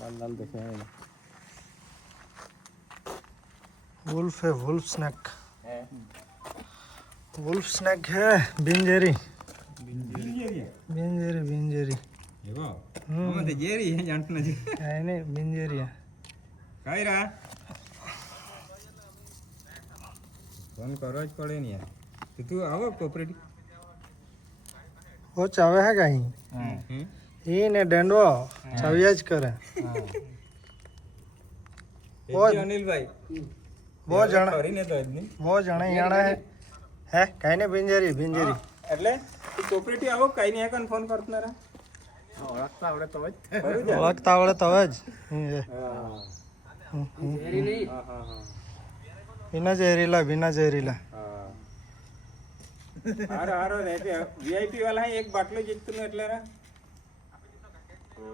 લાલ લાલ દેખાય वुल्फ है wolf snack wolf snack है बिंजेरी बिंजेरी बिंजेरी એવો હમ આમાં તો ઝેરી હે જાણતો નથી है नहीं बिंजेरी है કાઈ રા ફોન કરવો જ પડે ને યાર તો તું આવો કોપરેટિવ હો ચાવે હે કાંઈ હી ને ડંડો ચાવ્યા જ કરે. અનિલભાઈ. બહુ જણા બહુ જણા યાણા હે. હે કાંઈ ને પિંજરી પિંજરી એટલે કોપરેટી આવો કાંઈ ને એકન ફોન કરતનારા ઓળખતા આવડે તો જ. ઓળખતા આવડે તો જ. હા. વિના ઝેરીલા વિના ઝેરીલા.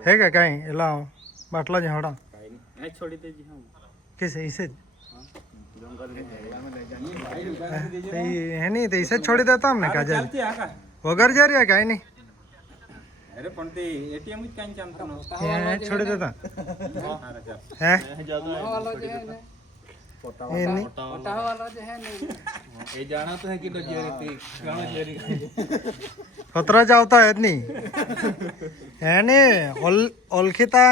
है क्या कहीं इलाव बाटला ఏక బట్టలు कैसे इसे है नहीं तो इसे छोड़ी देता हमने कहा जाए वगर जा रही है कहीं नहीं अरे पंडित एटीएम की कहीं जानता ना छोड़ देता है એ ચાવતા તો હે તો ઘણો ખતરા જ આવતા જ નહીં. એને ઓલ ઓળખીતા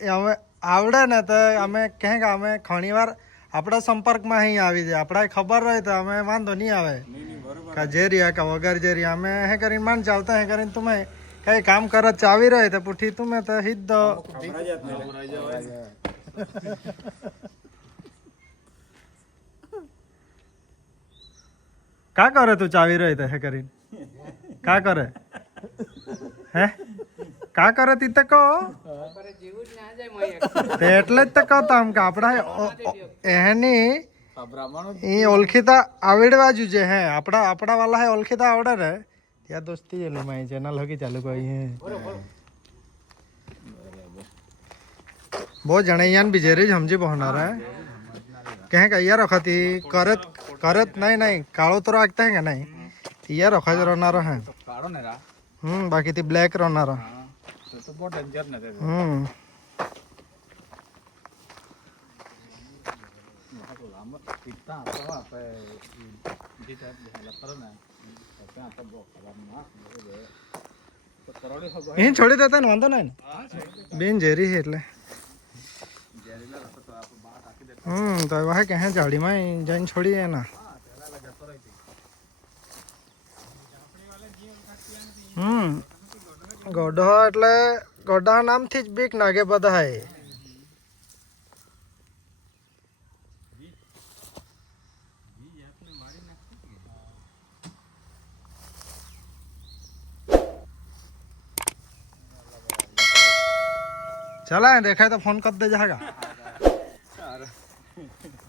એ અમે આવડે ને તો અમે કહે કે અમે ઘણીવાર આપણા સંપર્કમાં અહીં આવી જાય. આપણે ખબર રહે તો અમે વાંધો નહીં આવે. કા નહીં બરોબર. કે જે રહ્યા કે વગર જે રહ્યા અમે હે કરીને માન ચાવતા હે કરીને તમે કઈ કામ કરત ચાવી રહે તો પૂઠી તમે તો હિત ખબર કા કરે તું ચાવી રહે તો હે કરીને કા કરે હે કા કરે તી તો કહો કરે જેવું જ ના જાય મય તે એટલે જ તો કહેતા આમ કે આપણા એની બ્રાહ્મણો એ ઓળખીતા આવડવા જ છે હે આપણા આપણા વાલા હે ઓળખીતા આવડે ને ત્યાં દોસ્તી એલું માં ચેનલ હકી ચાલુ કરી હે બહુ જણે અહીંયા બી જેરી જ સમજી પહોંચનાર હે કહે કે અહીંયા રખાતી કરત કરત નહીં નહીં કાળો તો રાખતા હે કે નહીં અહીંયા રખા જ રહેનારો હે કાઢો ને રા હમ બાકીથી બ્લેક રહેનારો હા તો તો બહુ ડેન્જર ને તે હમ લાંબા ટીકતા તો આપણે જીતા દેલા કરો ને તો ત્યાં તો બહુ ખરાબ ના તો કરોડી હો અહીં છોડી દેતા ને વાંધો નહીં ને બેન ઝેરી છે એટલે હમ તો વાહ કે હે જાડીમાં જઈને છોડીએ ના હમ ગોડો એટલે ગોડા નામથી જ બીક નાગે બધા એ ચલા દેખાય તો ફોન કરી દેજે cara.